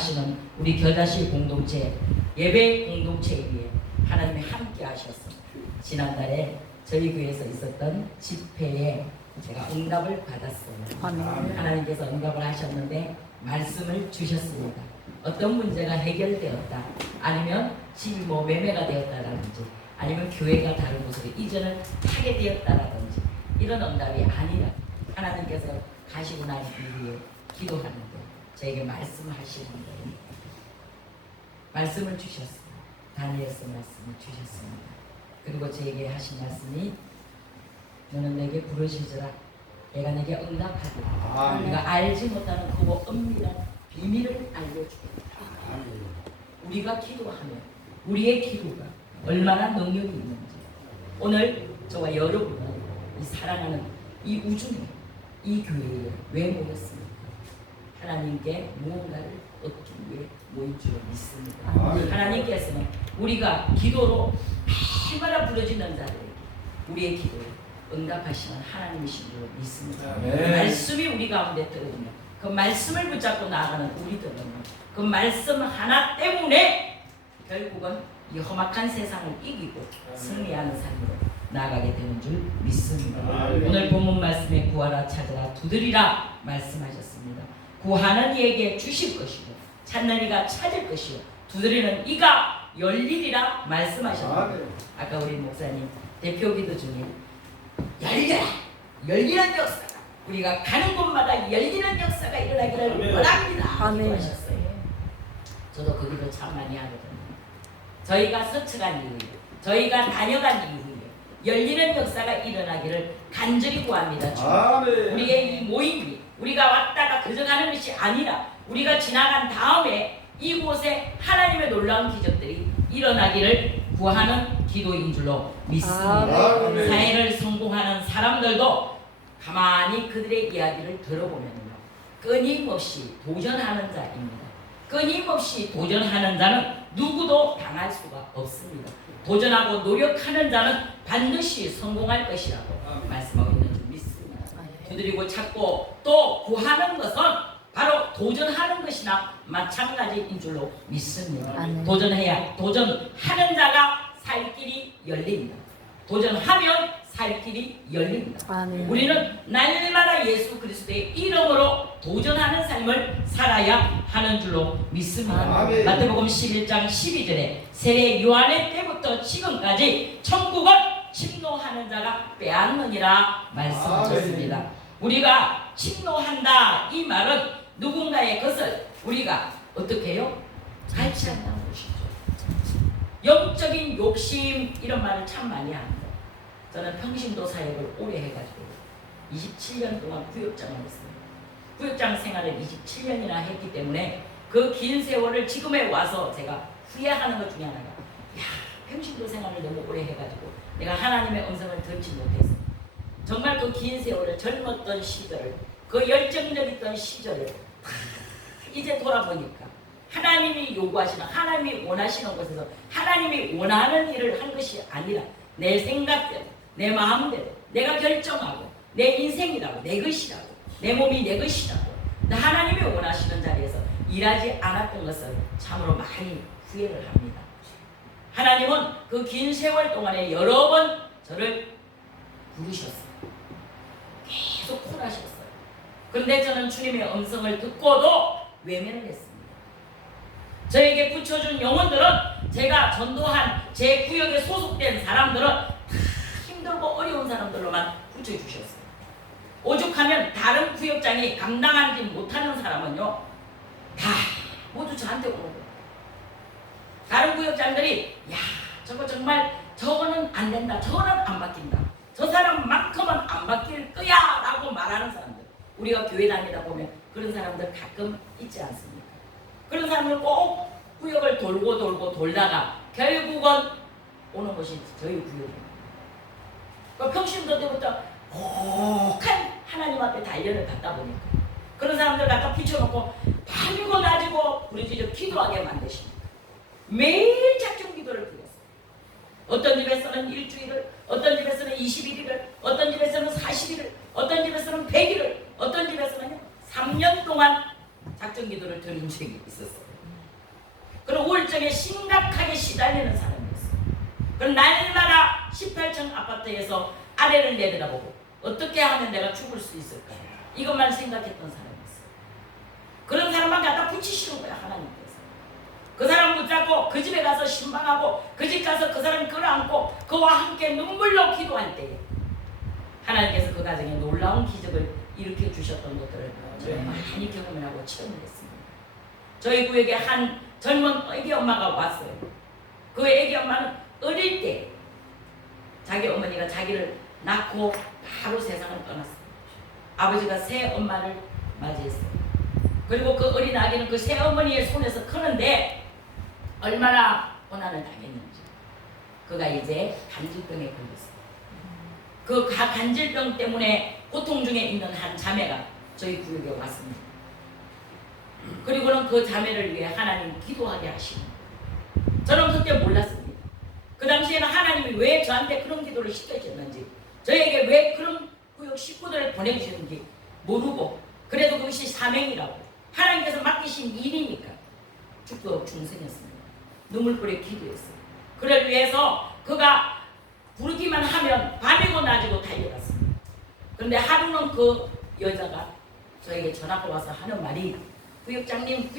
하시는 우리 겨자씨 공동체 예배 공동체 위에 하나님이 함께 하셨습니다. 지난달에 저희 교회에서 있었던 집회에 제가 응답을 받았어요. 하나님께서 응답을 하셨는데 말씀을 주셨습니다. 어떤 문제가 해결되었다, 아니면 집이 매매가 되었다라든지, 아니면 교회가 다른 곳으로 이전을 하게 되었다라든지, 이런 응답이 아니라 하나님께서 가시고 난 이후에 기도하는데 저에게 말씀하시는 거예요. 말씀을 주셨습니다. 다니엘서 말씀을 주셨습니다. 그리고 저에게 하신 말씀이 너는 내게 부르짖으라 내가 내게 응답하리라. 네가 알지 못하는 그 은밀한 비밀을 알려주겠다. 우리가 기도하면 우리의 기도가 얼마나 능력이 있는지 오늘 저와 여러분은 이 사랑하는 이 우주에 이 교회에 왜 모였습니까? 하나님께 무언가를 얻기 위해 모인 줄 믿습니다. 하나님께서는 우리가 기도로 날마다 부르짖는 자들에게 우리의 기도를 응답하시는 하나님이신 줄 믿습니다. 그 말씀이 우리 가운데 들어오면 그 말씀을 붙잡고 나아가는 우리들은 그 말씀 하나 때문에 결국은 이 험악한 세상을 이기고 승리하는 삶으로 나아가게 되는 줄 믿습니다. 오늘 본문 말씀에 구하라 찾으라 두드리라 말씀하셨습니다. 구하는 이에게 주실 것이고 찾는 이가 찾을 것이요 두드리는 이가 열리리라 말씀하셨습니다. 아까 우리 목사님 대표 기도 중에 열려라! 열리는 역사가 우리가 가는 곳마다 열리는 역사가 일어나기를 원합니다. 기도하셨어요. 저도 그 기도 참 많이 하거든요. 저희가 서쳐간 이후에 저희가 다녀간 이후에 열리는 역사가 일어나기를 간절히 구합니다. 우리의 이 모임이 우리가 왔다가 그저가는 것이 아니라 우리가 지나간 다음에 이곳에 하나님의 놀라운 기적들이 일어나기를 구하는 기도인 줄로 믿습니다. 사회를 성공하는 사람들도 가만히 그들의 이야기를 들어보면요, 끊임없이 도전하는 자입니다. 끊임없이 도전하는 자는 누구도 당할 수가 없습니다. 도전하고 노력하는 자는 반드시 성공할 것이라고 말씀하고 있는 줄 믿습니다. 두드리고 찾고 또 구하는 것은 바로 도전하는 것이나 마찬가지인 줄로 믿습니다. 도전하는 자가 살 길이 열립니다. 도전하면 살 길이 열립니다. 우리는 날마다 예수 그리스도의 이름으로 도전하는 삶을 살아야 하는 줄로 믿습니다. 마태복음 11장 12절에 세례 요한의 때부터 지금까지 천국을 침노하는 자가 빼앗느니라 말씀하셨습니다. 우리가 침노한다 이 말은 누군가의 것을 우리가 어떻게 해요? 갈취 한다는 것이죠. 영적인 욕심 이런 말을 참 많이 합니다. 저는 평신도 사역을 오래 해가지고 27년 동안 구역장을 했습니다. 구역장 생활을 27년이나 했기 때문에 그 긴 세월을 지금에 와서 제가 후회하는 것 중에 하나가 평신도 생활을 너무 오래 해가지고 내가 하나님의 음성을 듣지 못했어. 정말 그 긴 세월을 젊었던 시절을 그 열정적이던 시절을 이제 돌아보니까 하나님이 요구하시는 하나님이 원하시는 곳에서 하나님이 원하는 일을 한 것이 아니라 내 생각대로 내 마음대로 내가 결정하고 내 인생이라고 내 것이라고 내 몸이 내 것이라고 하나님이 원하시는 자리에서 일하지 않았던 것을 참으로 많이 후회를 합니다. 하나님은 그 긴 세월 동안에 여러 번 저를 부르셨어요. 계속 콜하셨어요. 그런데 저는 주님의 음성을 듣고도 외면을 했습니다. 저에게 붙여준 영혼들은 제가 전도한 제 구역에 소속된 사람들은 다 힘들고 어려운 사람들로만 붙여주셨어요. 오죽하면 다른 구역장이 감당하지 못하는 사람은요 다 모두 저한테 오는 거예요. 다른 구역장들이 야 저거 정말 저거는 안 된다, 저거는 안 바뀐다, 저 사람만큼은 안 바뀔 거야 라고 말하는 사람들, 우리가 교회 다니다 보면 그런 사람들 가끔 있지 않습니까? 그런 사람들 꼭 구역을 돌고 돌다가 결국은 오는 것이 저희 구역입니다. 그 평신도 때부터 혹한 하나님 앞에 단련을 받다 보니까 그런 사람들 갖다 붙여놓고 밤이고 낮이고 부르짖어 기도하게 만드십니다. 매일 작정 기도를 드렸어요. 어떤 집에서는 일주일을, 어떤 집에서는 21일을, 어떤 집에서는 40일을, 어떤 집에서는 100일을, 어떤 집에서는 3년 동안 작전 기도를 드린 적이 있었어요. 그런 우울증에 심각하게 시달리는 사람이었어요. 그럼 날마다 18층 아파트에서 아래를 내려다보고 어떻게 하면 내가 죽을 수 있을까? 이것만 생각했던 사람이었어요. 그런 사람만 갖다 붙이시는 거야, 하나님께서. 그 사람 붙잡고 그 집에 가서 신방하고 그 집 가서 그 사람 끌어안고 그와 함께 눈물로 기도할 때에 하나님께서 그 가정에 놀라운 기적을 일으켜 주셨던 것들을 저희가 많이 경험을 하고 체험을 했습니다. 저희 구역에 한 젊은 애기 엄마가 왔어요. 그 애기 엄마는 어릴 때 자기 어머니가 자기를 낳고 바로 세상을 떠났어요. 아버지가 새 엄마를 맞이했어요. 그리고 그 어린 아기는 그 새 어머니의 손에서 크는데 얼마나 고난을 당했는지. 그가 이제 간질병에 걸렸어요. 그 간질병 때문에 고통 중에 있는 한 자매가 저희 구역에 왔습니다. 그리고는 그 자매를 위해 하나님 기도하게 하시고, 저는 그때 몰랐습니다. 그 당시에는 하나님이 왜 저한테 그런 기도를 시켜주셨는지, 저에게 왜 그런 구역 식구들을 보내주셨는지 모르고, 그래도 그것이 사명이라고 하나님께서 맡기신 일이니까 죽도록 중생했습니다. 눈물뿌려 기도했어요. 그를 위해서 그가 부르기만 하면 밤이고 낮이고 달려갔습니다. 그런데 하루는 그 여자가 저에게 전화가 와서 하는 말이, 구역장님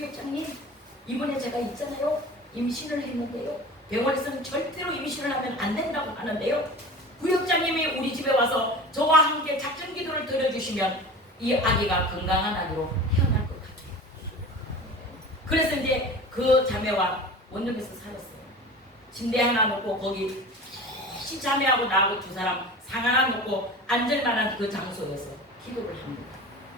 이번에 제가 있잖아요, 임신을 했는데요, 병원에서는 절대로 임신을 하면 안 된다고 하는데요, 구역장님이 우리 집에 와서 저와 함께 작전 기도를 드려주시면 이 아기가 건강한 아기로 태어날 것 같아요. 그래서 이제 그 자매와 원룸에서 살았어요. 침대 하나 놓고 거기 자매하고 나하고 두 사람 상 하나 놓고 앉을만한 그 장소에서 기도를 합니다.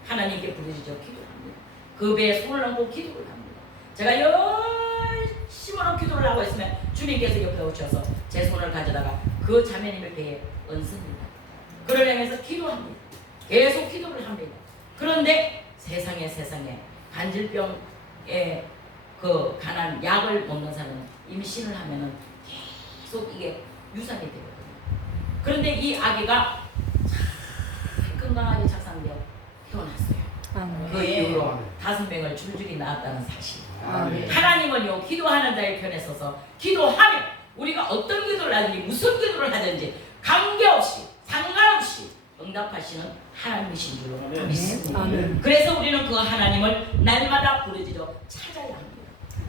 하나님께 부르짖어 기도합니다. 그 배에 손을 얹고 기도를 합니다. 제가 열심으로 기도를 하고 있으면 주님께서 옆에 오셔서 제 손을 가져다가 그 자매님의 배에 얹습니다. 그를 향해서 기도합니다. 계속 기도를 합니다. 그런데 세상에 간질병에 그 간한 약을 먹는 사람은 임신을 하면은 계속 이게 유산이 되거든요. 그런데 이 아기가 잘 건강하게 자상되어 태어났어요. 그 이후로 5명을 줄줄이 낳았다는 사실. 하나님은요, 기도하는 자의 편에 서서 기도하면 우리가 어떤 기도를 하든지 무슨 기도를 하든지 관계없이 상관없이 응답하시는 하나님이신 줄로 믿습니다. 그래서 우리는 그 하나님을 날마다 부르짖어 찾아야 합니다.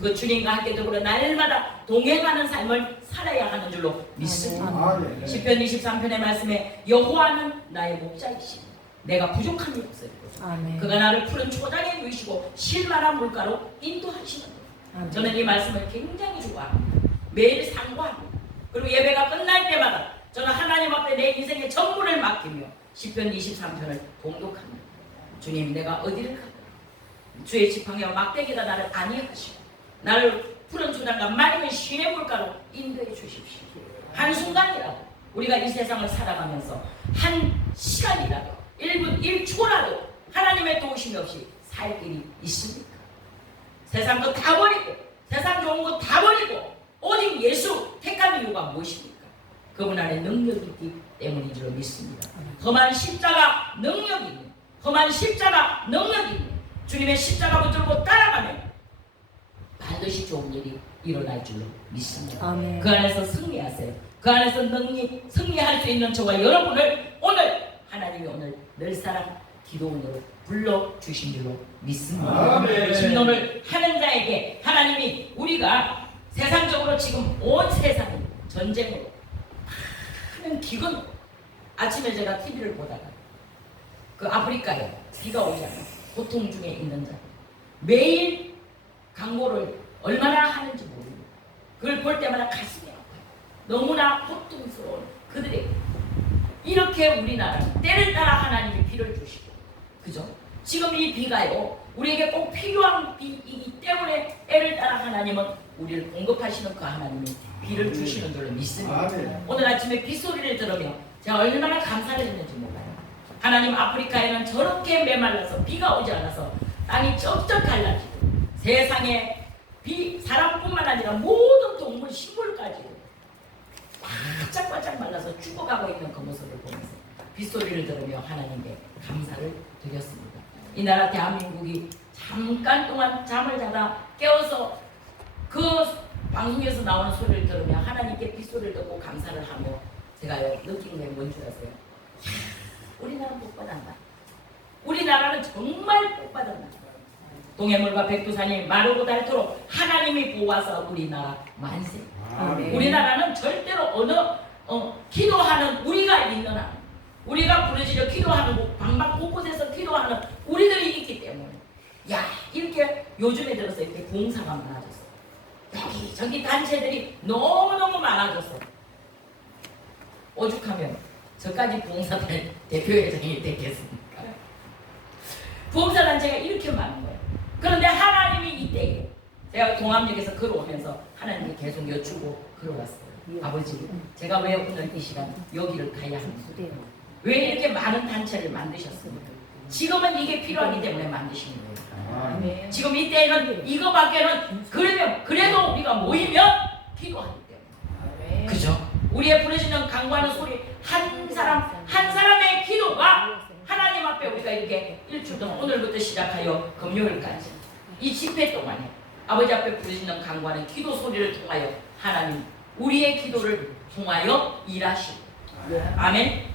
그 주님과 함께 더불어 날마다 동행하는 삶을 살아야 하는 줄로 믿습니다. 시편 23편의 말씀에 여호와는 나의 목자이시니 내가 부족함이 없으리로다. 그가 나를 푸른 초장에 누이시고 실만한 물가로 인도하시는 것. 저는 이 말씀을 굉장히 좋아합니다. 매일 상고합니다. 그리고 예배가 끝날 때마다 저는 하나님 앞에 내 인생의 전부를 맡기며 시편 23편을 봉독합니다. 주님, 내가 어디를 가고 주의 지팡이와 막대기가 나를 안위하시고 나를 푸른 초장과 맑은 시내 물가로 인도해 주십시오. 한순간이라도 우리가 이 세상을 살아가면서 한 시간이라도 1분 1초라도 하나님의 도우심이 없이 살 길이 있습니까? 세상 거 다 버리고 세상 좋은 거 다 버리고 오직 예수 택한 이유가 무엇입니까? 그분 안에 능력이 있기 때문인 줄 믿습니다. 험한 십자가 능력이 있는, 험한 십자가 능력이 있는 주님의 십자가 붙들고 따라가면 반드시 좋은 일이 일어날 줄로 믿습니다. 아멘. 그 안에서 승리하세요. 그 안에서 승리할 수 있는 저와 여러분을 오늘 하나님이 오늘 늘사랑 기도원으로 불러주신 줄로 믿습니다. 진노를 하는 자에게 하나님이 우리가 세상적으로 지금 온 세상이 전쟁으로 많은 기근, 아침에 제가 TV를 보다가 그 아프리카에 비가 오지 않아 고통 중에 있는 자 매일 광고를 얼마나 하는지 모릅니다. 그걸 볼 때마다 가슴이 아파요. 너무나 고통스러운 그들에게 이렇게 우리나라는 때를 따라 하나님이 비를 주시고, 그죠? 지금 이 비가요 우리에게 꼭 필요한 비이기 때문에 때를 따라 하나님은 우리를 공급하시는 그 하나님이 비를 주시는 줄로 믿습니다. 오늘 아침에 빗소리를 들으며 제가 얼마나 감사를 했는지 몰라요. 하나님, 아프리카에는 저렇게 메말라서 비가 오지 않아서 땅이 쩍쩍 갈라지고 세상에 사람뿐만 아니라 모든 동물, 식물까지 바짝바짝 말라서 죽어가고 있는 그 모습을 보면서 빗소리를 들으며 하나님께 감사를 드렸습니다. 이 나라 대한민국이 잠깐 동안 잠을 자다 깨어서 그 방송에서 나오는 소리를 들으며 하나님께 빗소리를 듣고 감사를 하며 제가 느낀 게 뭔지 아세요? 우리나라는 복 받았다. 우리나라는 정말 복 받았다. 동해물과 백두산이 마르고 닳도록 하나님이 보호하사 우리나라 만세. 우리나라는 절대로 기도하는 우리가 있는 한, 우리가 부르짖어 기도하는 곳, 방방 곳곳에서 기도하는 우리들이 있기 때문에 이렇게 요즘에 들어서 이렇게 봉사가 많아졌어. 여기저기 단체들이 너무너무 많아졌어. 오죽하면 저까지 봉사단 대표회장이 됐겠습니까? 봉사단체가 이렇게 많은 거예요. 그런데 하나님이 이때에 제가 동암역에서 걸어오면서 하나님이 계속 여쭈고 걸어왔어요. 아버지, 제가 왜 오늘 이 시간 여기를 가야 합니까? 왜 이렇게 많은 단체를 만드셨습니까? 지금은 이게 필요하기 때문에 만드신 거예요. 지금 이때에는 이거밖에는 그래도 우리가 모이면 기도하기 때문에. 그죠? 우리의 부르짖는 강구하는 소리 한 사람의 기도가 하나님 앞에 우리가 이렇게 일주일 동안 오늘부터 시작하여 금요일까지 이 집회 동안에 아버지 앞에 부르짖는 강구하는 기도 소리를 통하여 하나님 우리의 기도를 통하여 일하시고 아멘.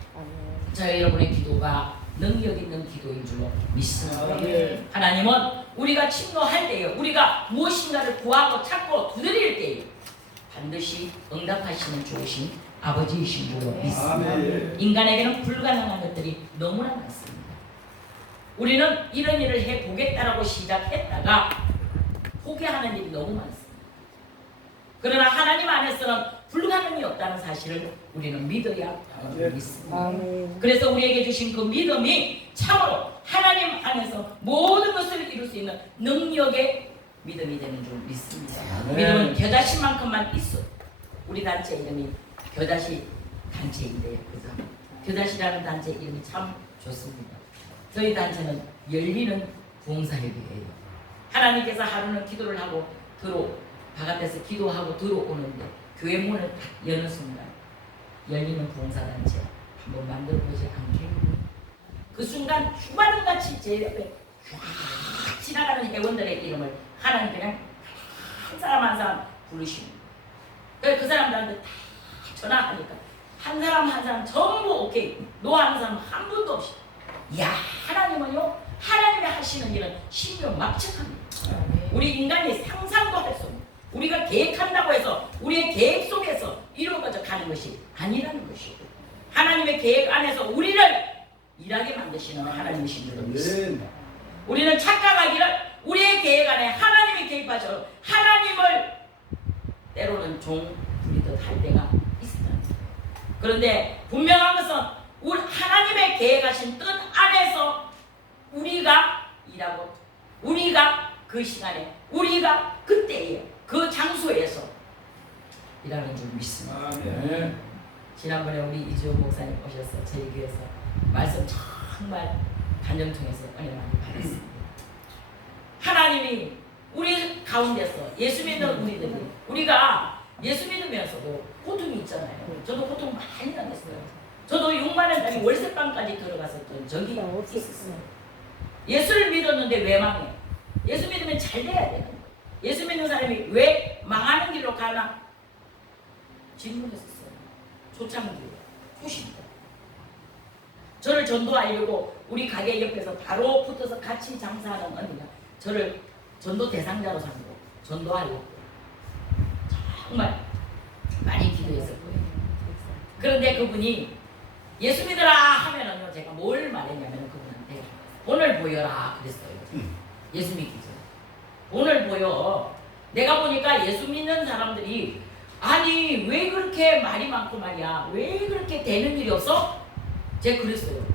저희 여러분의 기도가 능력 있는 기도인 줄로 믿습니다. 하나님은 우리가 침노할 때에 우리가 무엇인가를 구하고 찾고 두드릴 때에 반드시 응답하시는 좋으신 아버지이신 줄로 믿습니다. 인간에게는 불가능한 것들이 너무나 많습니다. 우리는 이런 일을 해보겠다라고 시작했다가 포기하는 일이 너무 많습니다. 그러나 하나님 안에서는 불가능이 없다는 사실을 우리는 믿어야 믿습니다. 그래서 우리에게 주신 그 믿음이 참으로 하나님 안에서 모든 것을 이룰 수 있는 능력의 믿음이 되는 줄 믿습니다. 믿음은 겨자씨만큼만 있어. 우리 단체 이름이 겨자씨 단체인데요. 그래서 겨자씨라는 단체 이름이 참 좋습니다. 저희 단체는 열리는 부흥사역이에요. 하나님께서 하루는 기도를 하고 바깥에서 기도하고 들어오는데 교회 문을 딱 여는 순간 열리는 부흥사단체 한번 만들어보지 않겠니? 그 순간 휴가등같이 제 옆에 쫙 지나가는 회원들의 이름을 하나님 그냥 한 사람 한 사람 부르십니다. 그 사람들한테 다 전화하니까 한 사람 전부 오케이. 노하는 사람 한 분도 없이. 하나님은요, 하나님이 하시는 일은 신묘막측합니다. 우리 인간이 상상도 할 수 없는, 우리가 계획한다고 해서 우리의 계획 속에서 이루어져 가는 것이 아니라는 것이고, 하나님의 계획 안에서 우리를 일하게 만드시는 하나님이신 줄로 믿습니다. 우리는 착각하기를 우리의 계획 안에 하나님이 개입하셔 하나님을 때로는 종 부리듯 할 때가 있습니다. 그런데 분명한 것은 하나님의 계획하신 뜻 안에서 우리가 일하고 우리가 그 시간에 우리가 그때에 그 장소에서 일하는 줄 믿습니다. 지난번에 우리 이주영 목사님 오셔서 저희 교회에서 말씀 정말 간증 통해서 은혜 많이 받았습니다. 하나님이 우리 가운데서 예수 믿는 우리들이 우리가 예수 믿으면서도 고통이 있잖아요. 저도 고통 많이 당했어요. 저도 6만 원짜리 월세방까지 들어갔었던 적이 있었어요. 예수를 믿었는데 왜 망해? 예수 믿으면 잘 돼야 되는 거예요. 예수 믿는 사람이 왜 망하는 길로 가나? 질문했었어요. 초창기에 90대. 저를 전도하려고 우리 가게 옆에서 바로 붙어서 같이 장사하는 언니가 저를 전도 대상자로 삼고 전도하려고 정말 많이 기도했었고요. 그런데 그분이 예수 믿으라 하면은요, 제가 뭘 말했냐면 그분한테 본을 보여라 그랬어요. 예수 믿기 전에 본을 보여. 내가 보니까 예수 믿는 사람들이 아니 왜 그렇게 말이 많고 말이야, 왜 그렇게 되는 일이 없어? 제가 그랬어요.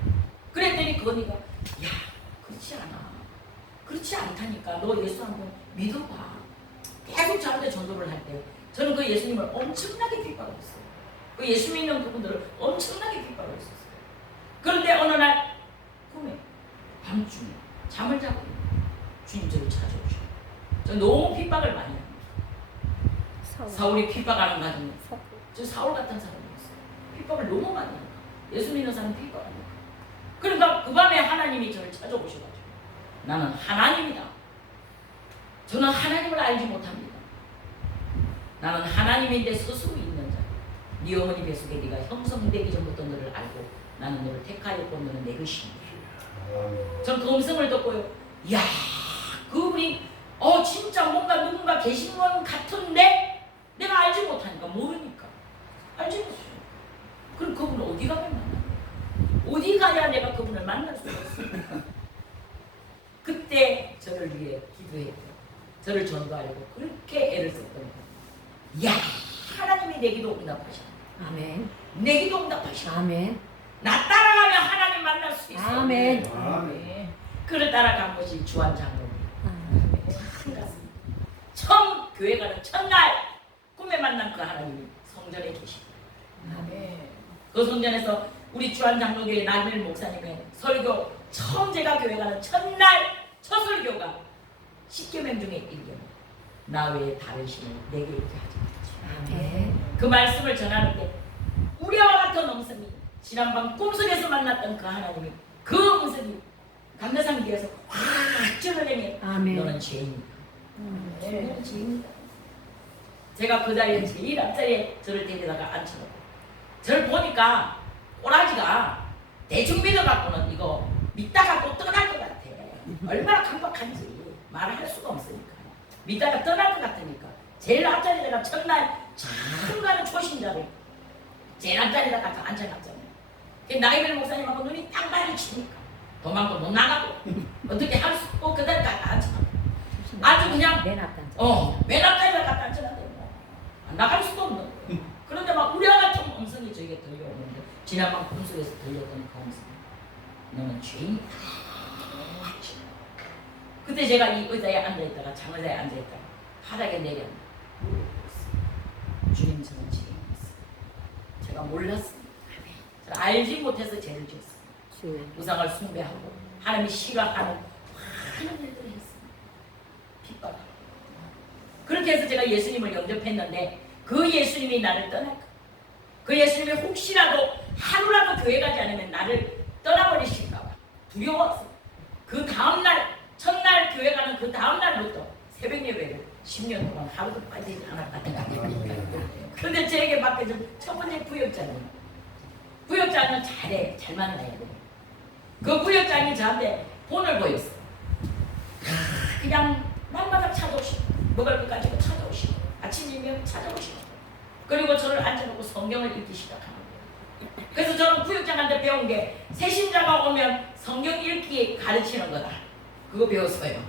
그랬더니 그 언니가 야 그렇지 않아, 그렇지 않다니까, 너 예수 한번 믿어봐. 계속 저한테 전도를 할 때 저는 그 예수님을 엄청나게 핍박을 했어요. 그 예수 믿는 그분들을 엄청나게 핍박을 했었어요. 그런데 어느 날 꿈에 밤중에 잠을 자고 있는 주님 저를 찾아오셔. 저 너무 핍박을 많이 합니다. 사울이 핍박하는 가정, 저 사울 같은 사람이었어요. 핍박을 너무 많이 합니다. 예수 믿는 사람 핍박합니다. 그러니까 그 밤에 하나님이 저를 찾아오셔가지고 나는 하나님이다. 저는 하나님을 알지 못합니다. 나는 하나님인데 스스로 있는 자. 네 어머니 뱃속에 네가 형성되기 전부터 너를 알고 나는 너를 택하였고 너는 내 것이니라. 저는 그 음성을 듣고요. 이야, 그분이 진짜 뭔가 누군가 계신 건 같은데 내가 알지 못하니까 모르니까 알지 못해요. 그럼 그분을 어디 가면 만나요? 어디 가야 내가 그분을 만날 수가 있습니까? 그때 저를 위해 기도했고 저를 전도하려고 그렇게 애를 썼던 거예요. 이야, 하나님이 내 기도 응답하시네. 아멘. 내 기도 응답하시네. 아멘. 나 따라가면 하나님 만날 수 있어. 아멘. 아멘. 그를 따라간 것이 주한 장로입니다. 참 같습니다. 처음 교회 가는 첫날 꿈에 만난 그 하나님이 성전에 계십니다. 아멘. 그 성전에서 우리 주한 장로교회 나길 목사님의 설교 처음 제가 교회 가는 첫날 첫 설교가 10계명 중에 1계명 나 외에 다른 신을 내게 있게 하지 말자. 아멘. 그 말씀을 전하는데 우리와 같은 음성이 지난밤 꿈속에서 만났던 그 하나님이 그 음성이 감사상 뒤에서 확 찔러내니 아멘. 너는 죄인이다. 너는 죄인이다. 제가 그 자리에 제일 앞자리에 저를 데려다가 앉혀놓고 저를 보니까 꼬라지가 대충 믿어갖고는 이거 믿다가 또 떠날 것 같아. 얼마나 강박한지 말을 할 수가 없으니까 믿다가 떠날 것 같으니까 제일 앞자리에다가 첫날 처음 가는 초신자를 제일 앞자리에다가 앉혀놨잖아요. 나이벨 목사님하고 눈이 딱 마주치니까 도망도 못 나가고 어떻게 할 수 없고 그대로 갖다 앉혀놨고 아주 그냥 맨 앞단. 맨 앞자리에다 갖다 앉혀놨대요. 나갈 수도 없는 거예요. 그런데 막 우리와 같은 음성이 저에게 들려오는데 지난밤 꿈속에서 들렸던 그 음성 너는 죄인이다. 그때 제가 이 의자에 앉아있다가 장의자에 앉아있다가 바닥에 내렸는데 주님 저는 죄인이었어요. 제가 몰랐습니다. 제가 알지 못해서 죄를 지었습니다. 우상을 숭배하고 하나님이 싫어하는 많은 일들을 했습니다. 핍박하고 그렇게 해서 제가 예수님을 영접했는데 그 예수님이 나를 떠날까? 그 예수님이 혹시라도 하루라도 교회 가지 않으면 나를 떠나버리실까 봐 두려웠어요. 그 다음날 첫날 교회 가는 그 다음날부터 새벽 예배를 10년 동안 하루도 빠지지 않았다는 거예요. 그런데 저에게 맡겨준 첫 번째 부역자는 부역자는 잘 만나야 돼요. 그 부역장이 저한테 본을 보였어요. 그냥 날마다 찾아오시고 먹을 것 가지고 찾아오시고 아침이면 찾아오시고 그리고 저를 앉혀놓고 성경을 읽기 시작하는 거예요. 그래서 저는 부역장한테 배운 게 새신자가 오면 성경 읽기 가르치는 거다. 그거 배웠어요.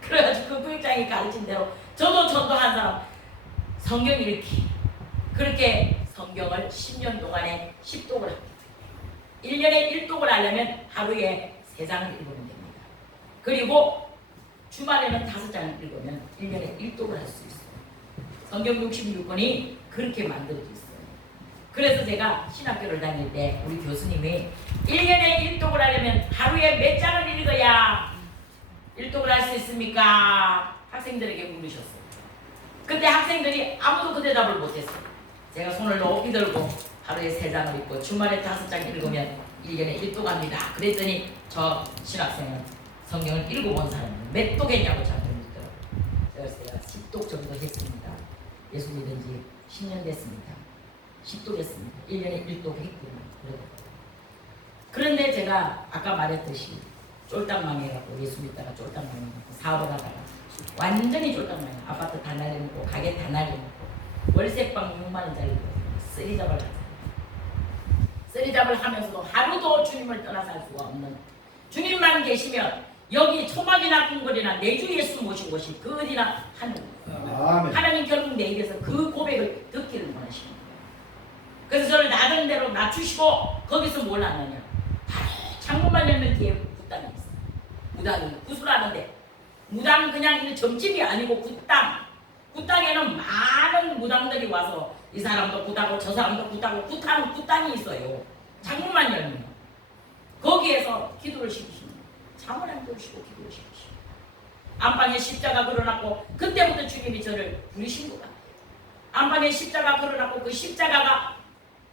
그래가지고 그 부역장이 가르친 대로 저도 전도한 사람 성경 읽기 그렇게 성경을 10년 동안에 10독을 합니다. 1년에 1독을 하려면 하루에 3장을 읽으면 됩니다. 그리고 주말에는 5장을 읽으면 1년에 1독을 할 수 있어요. 성경 66권이 그렇게 만들어져 있어요. 그래서 제가 신학교를 다닐 때 우리 교수님이 1년에 1독을 하려면 하루에 몇 장을 읽어야 1독을 할 수 있습니까? 학생들에게 물으셨어요. 그때 학생들이 아무도 그 대답을 못했어요. 제가 손을 높이 들고 하루에 3장을 읽고 주말에 5장 읽으면 1년에 1독 합니다. 그랬더니 저 신학생은 성경을 읽어본 사람은 몇 독했냐고 저한테 묻더라고요. 그래서 제가 10독 정도 했습니다. 예수 믿은 지 10년 됐습니다. 10독 했습니다. 1년에 1독 했거든요. 그런데 제가 아까 말했듯이 쫄딱 망해갖고 예수 믿다가 쫄딱 망해갖고 사업을 하다가 완전히 쫄딱 망해. 아파트 다 날려먹고 가게 다 날려먹고 월세방 6만원짜리 쓰리잡을 하잖아요. 쓰리잡을 하면서도 하루도 주님을 떠나서 할 수가 없는 주님만 계시면 여기 초막이나 궁궐이나 내주 예수 모신 곳이 그 어디나 하는 거예요. 하나님 결국 내 입에서 그 고백을 듣기를 원하시는 거예요. 그래서 저를 나던 대로 낮추시고 거기서 뭘 하느냐 바로 창문만 열면 뒤에 굿땅이 있어요. 무당이 구슬하는데 무당 그냥 점집이 아니고 굿땅에는 많은 무당들이 와서 이 사람도 굿하고 저 사람도 굿하고 굿하는 굿땅이 있어요. 창문만 열면 거기에서 기도를 시키시는 거예요. 잠을 안 깨우시고 기도를 시키시고 안방에 십자가 걸어놨고 그때부터 주님이 저를 부르신 것 같아요. 안방에 십자가 걸어놨고 그 십자가가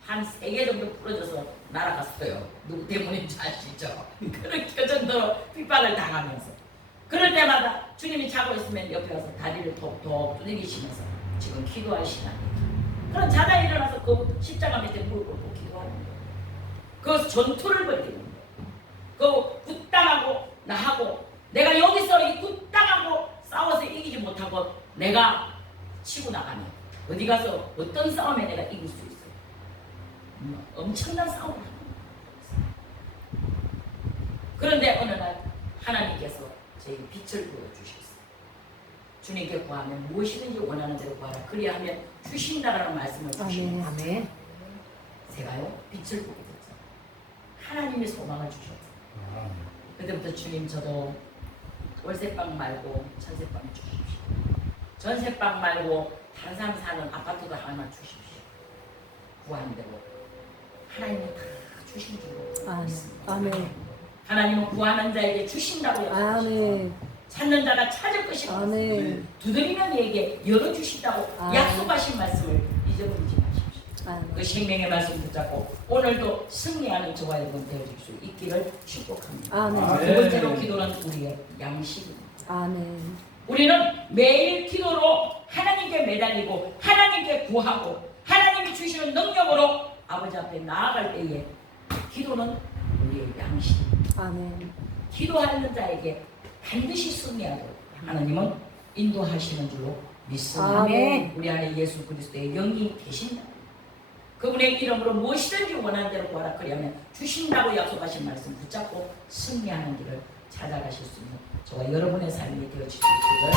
한 3개 정도 부러져서 날아갔어요. 누구 때문인지 아시죠? 그렇게 그 정도로 핍박을 당하면서 그럴 때마다 주님이 자고 있으면 옆에 가서 다리를 톡톡 두드리시면서 지금 기도할 시간이다. 그럼 자다 일어나서 그 십자가 밑에 무릎 꿇고 기도하는 거예요. 그 전투를 벌이는 거예요. 그 굿당하고 나하고 내가 여기서 이 굿당하고 싸워서 이기지 못하고 내가 치고 나가면 어디 가서 어떤 싸움에 내가 이길 수 있어요. 엄청난 싸움을 하는 거예요. 그런데 어느 날 하나님께서 저희 빛을 보여주셨어요. 주님께 구하면 무엇이든지 원하는 대로 구하라. 그리하면 주신다라는 말씀을 주시면서 아멘. 제가요 빛을 보게 됐죠. 하나님이 소망을 주셨죠. 그때부터 주님 저도 월세방 말고 전세방 주십시오. 전세방 말고 다른 사람 사는 아파트도 하나만 주십시오. 구하는 대로 하나님이 다 주신 줄로 믿습니다. 아멘. 하나님은 구하는 자에게 주신다고 약속하셨어요. 아멘. 찾는 자가 찾을 것이고 아멘. 두드리는 이에게 열어주신다고 아멘. 약속하신 말씀을 잊어버리지 마십시오. 아멘. 그 생명의 말씀 붙잡고 오늘도 승리하는 저와 여러분 되어질 수 있기를 축복합니다. 아멘. 두 번째로 기도는 우리의 양식입니다. 아멘. 우리는 매일 기도로 하나님께 매달리고 하나님께 구하고 하나님이 주시는 능력으로 아버지 앞에 나아갈 때에 기도는 우리의 양식입니다. 아멘. 기도하는 자에게 반드시 승리하도록 하나님은 인도하시는 줄로 믿습니다. 아멘. 우리 안에 예수 그리스도의 영이 계신다. 그분의 이름으로 무엇이든지 원하는 대로 구하라. 그리하면 주신다고 약속하신 말씀 붙잡고 승리하는 길을 찾아가실 수 있는 저와 여러분의 삶이 되어질 수 있기를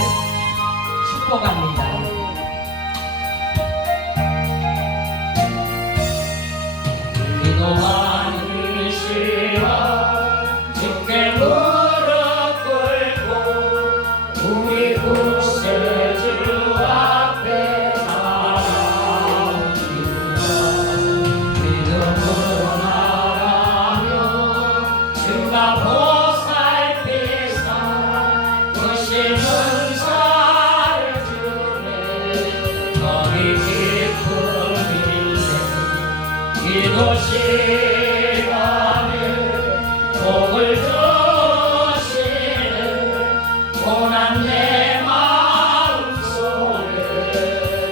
축복합니다. 기도하는 시간 주께 무릎 꿇고 우리 구세주 앞에 나아옵니다. 믿음으로 나가며 주가 보살피사 보시는 사를 주네 너희 기쁨이네 기도 시간에 복을 주시네 고난 내 마음속에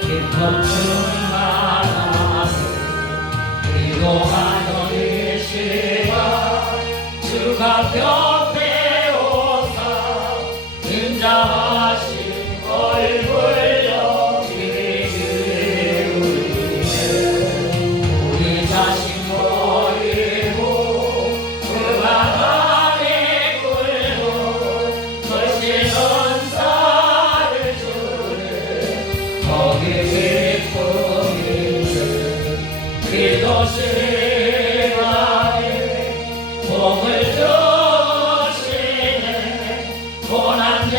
기쁨 충만하네 기도하던 이 시간 주가 곁에 오사 인자하신 얼굴 여기게 우리 자신 버리고 그만 안에 굴고 거시는 사를 주네 거기 기쁨이네 기도 시간에 복을 주시네 고난 내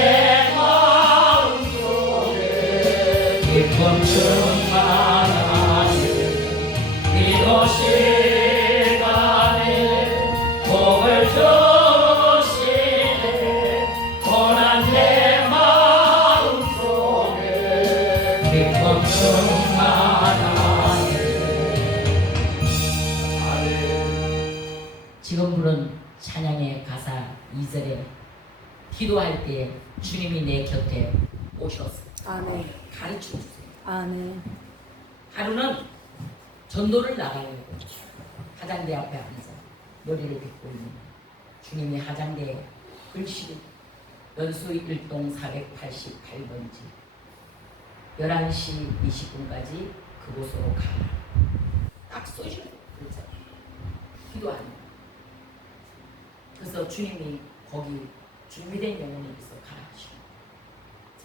마음속에 기쁨 충만하네 기도 시간에 복을 주시네 고난 내 마음속에 기쁨 충만하네. 지금 부른 찬양의 가사 2절에 기도할 때 주님이 내 곁에 오셨어 아멘. 가르쳐 주세요. 아멘. 하루는 전도를 나가야 되고 화장대 앞에 앉아 머리를 빗고 있는 주님이 화장대에 글씨 연수 1동 488번지 11시 20분까지 그곳으로 가라 딱 써주는 글자예요. 기도하는 거예요. 그래서 주님이 거기 준비된 영혼이 있어 가라 하시고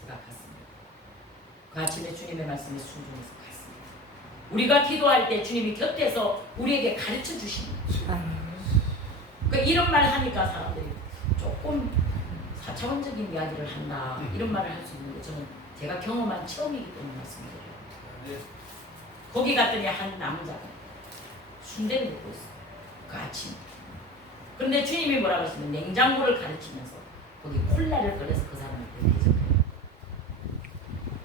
제가 갔습니다. 그 아침에 주님의 말씀에 순종해서 갔습니다. 우리가 기도할 때 주님이 곁에서 우리에게 가르쳐 주시는 거죠. 아멘. 그 이런 말 하니까 사람들이 조금 4차원적인 이야기를 한다 이런 말을 할 수 있는데 저는 제가 경험한 처음이기 때문에 말씀드려요. 거기 갔더니 한 남자가 순대를 먹고 있어요. 그 아침. 그런데 주님이 뭐라고 하시면 냉장고를 가르치면서 거기 콜라를 꺼내서 그 사람한테 대접해요.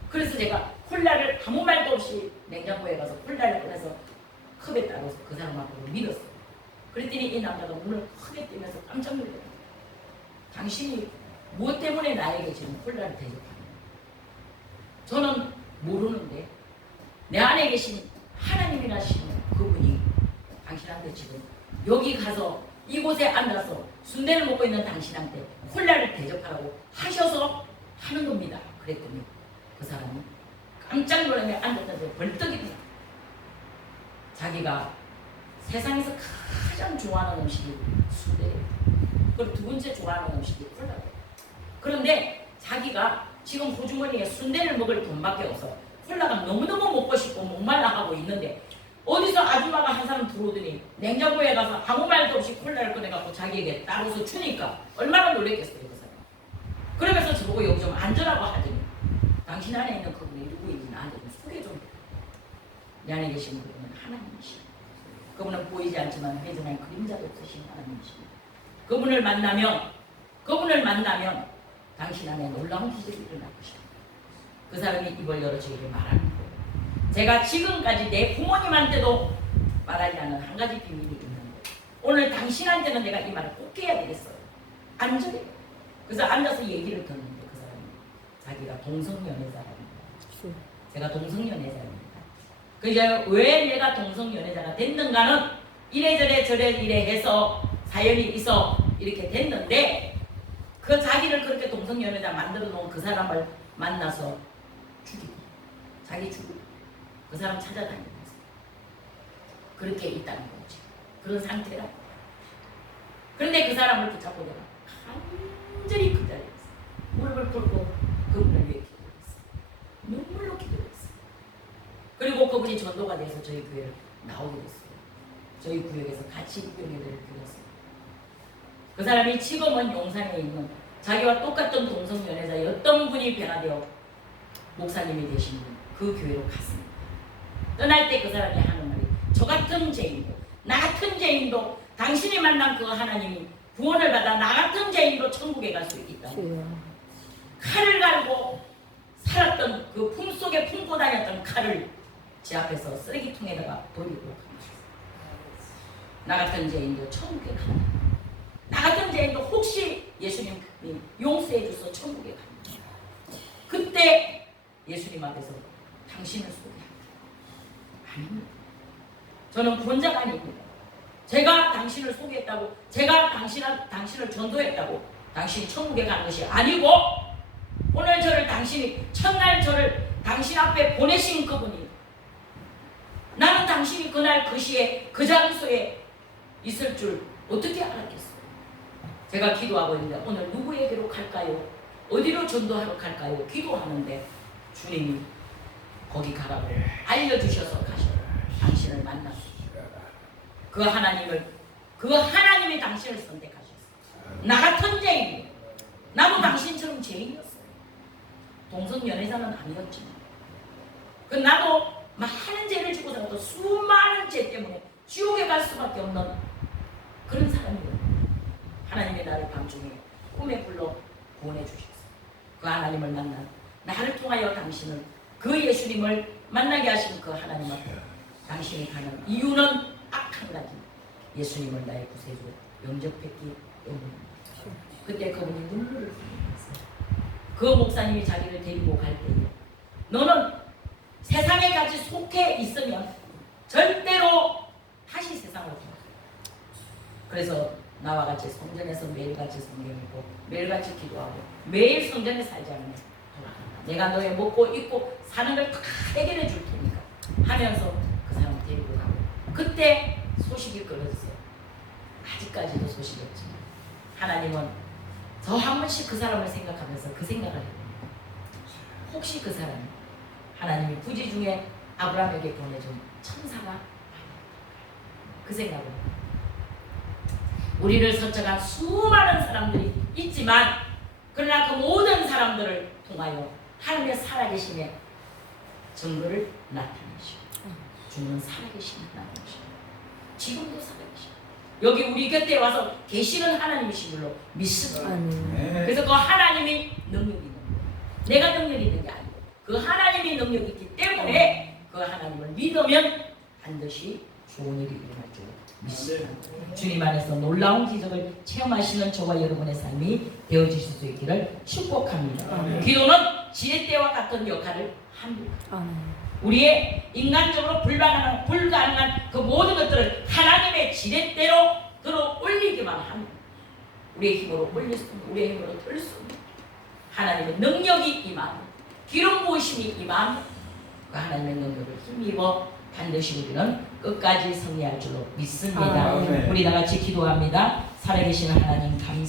그래서 제가 콜라를 아무 말도 없이 냉장고에 가서 콜라를 꺼내서 컵에 따라서 그 사람 앞으로 밀었어요. 그랬더니 이 남자가 문을 크게 뜨면서 깜짝 놀랐어요. 당신이 무엇 때문에 나에게 지금 콜라를 대접하는 거예요? 저는 모르는데 내 안에 계신 하나님이라시는 그분이 당신한테 지금 여기 가서 이곳에 앉아서 순대를 먹고 있는 당신한테 콜라를 대접하라고 하셔서 하는 겁니다. 그랬더니 그 사람이 깜짝 놀라며 앉았다 벌떡 일어나. 자기가 세상에서 가장 좋아하는 음식이 순대예요. 그리고 두 번째 좋아하는 음식이 콜라예요. 그런데 자기가 지금 호주머니에 순대를 먹을 돈밖에 없어. 콜라가 너무너무 먹고 싶고 목말라 하고 있는데 어디서 아줌마가 한 사람 들어오더니 냉장고에 가서 아무 말도 없이 콜라를 꺼내갖고 자기에게 따로서 주니까 얼마나 놀랬겠어요, 그 사람. 그러면서 저보고 여기 좀 앉으라고 하더니 당신 안에 있는 그분이 누구인지 나한테 좀 소개 좀 해. 내 안에 계신 그분은 하나님이십니다. 그분은 보이지 않지만 회전의 그림자도 없으신 하나님이십니다. 그분을 만나면 당신 안에 놀라운 기적이 일어날 것입니다. 그 사람이 입을 열어 저에게 말하는 거예요. 제가 지금까지 내 부모님한테도 말하지 않은 한 가지 비밀이 있는데 오늘 당신한테는 내가 이 말을 꼭 해야 되겠어요. 앉으래요. 그래서 앉아서 얘기를 듣는데 그 사람이 자기가 동성연애자랍니다. 제가 동성연애자입니다. 그래서 왜 내가 동성연애자가 됐는가는 이래저래 저래 해서 사연이 있어 이렇게 됐는데 그 자기를 그렇게 동성연애자 만들어 놓은 그 사람을 만나서 죽이고 자기 죽이고 그 사람 찾아다니면서 그렇게 있다는 거지. 그런 상태라. 그런데 그 사람을 붙잡고 내가 간절히 그 자리에 있어. 무릎을 꿇고 그분을 위해 기도했어. 눈물로 기도했어. 그리고 그분이 전도가 돼서 저희 교회를 나오게 됐어요. 저희 구역에서 같이 교회를 드렸어요. 그 사람이 지금은 용산에 있는 자기와 똑같은 동성연애자였던 분이 변화되어 목사님이 되신 그 교회로 갔습니다. 떠날 때 그 사람이 하는 말이 저 같은 죄인도 나 같은 죄인도 당신이 만난 그 하나님이 구원을 받아 나 같은 죄인도 천국에 갈 수 있다. 칼을 갈고 살았던 그 품속에 품고 다녔던 칼을 제 앞에서 쓰레기통에다가 버리고 가셨어요. 나 같은 죄인도 천국에 간다. 나 같은 죄인도 혹시 예수님이 용서해 주셔서 천국에 갑니다. 그때 예수님 앞에서 당신을 소개합니다. 아닙니다. 저는 구원자가 아닙니다. 제가 당신을 소개했다고, 제가 당신을 전도했다고 당신이 천국에 가는 것이 아니고 오늘 저를 당신이 첫날 저를 당신 앞에 보내신 그분이 나는 당신이 그날 그 시에 그 장소에 있을 줄 어떻게 알았겠어요? 제가 기도하고 있는데 오늘 누구에게로 갈까요? 어디로 전도하러 갈까요? 기도하는데 주님이 거기 가라고 알려주셔서 가셔요. 당신을 만났어요. 그 하나님이 당신을 선택하셨어요. 나 같은 죄인, 나도 당신처럼 죄인이었어요. 동성연애자는 아니었지만 나도 많은 죄를 지고 살았던 수많은 죄 때문에 지옥에 갈 수밖에 없는 그런 사람이에요. 하나님이 나를 밤중에 꿈에 불러 구원해 주셨어요. 그 하나님을 만난 나를 통하여 당신을 그 예수님을 만나게 하신 그 하나님 앞에 당신이 가는 이유는 딱 한 가지. 예수님을 나의 구세주로 영접했기 때문입니다. 그때 그분이 눈물을 흘리면서 그 목사님이 자기를 데리고 갈 때에 너는 세상에 같이 속해 있으면 절대로 다시 세상으로 돌아가. 그래서 나와 같이 성전에서 매일같이 성경 읽고 매일같이 기도하고 매일 성전에 살지 않으면 돌아간다. 내가 너의 먹고 입고 사는 걸 다 해결해 줄 테니까 하면서 그 사람을 데리고 가고 그때 소식이 끊어졌어요. 아직까지도 소식이 없지만 하나님은 저 한 번씩 그 사람을 생각하면서 그 생각을 해요. 혹시 그 사람이 하나님이 부지 중에 아브라함에게 보내준 천사가 그 생각을 해요. 우리를 서쳐간 수많은 사람들이 있지만 그러나 그 모든 사람들을 통하여 하나님의 살아계심의 증거를 나타내시고 주는 살아계신 하나님이십니다. 지금도 살아계십니다. 여기 우리 곁에 와서 계시는 하나님이신 줄로 믿습니다. 그래서 그 하나님이 능력이 있는 거예요. 내가 능력이 있는 게 아니고 그 하나님이 능력이 있기 때문에 그 하나님을 믿으면 반드시 좋은 일이 일어날 줄 믿습니다. 주님 안에서 놀라운 기적을 체험하시는 저와 여러분의 삶이 되어지실 수 있기를 축복합니다. 기도는 지렛대와 같은 역할을 합니다. 우리의 인간적으로 불가능한 그 모든 것들을 하나님의 지렛대로 들어 올리기만 합니다. 우리의 힘으로 올릴 수 없는, 우리의 힘으로 들 수 없는 하나님의 능력이 임합니다. 기름 부으심이 임합니다. 그 하나님의 능력을 힘입어 반드시 우리는 끝까지 승리할 줄로 믿습니다. 우리 다 같이 기도합니다. 살아계신 하나님 감사.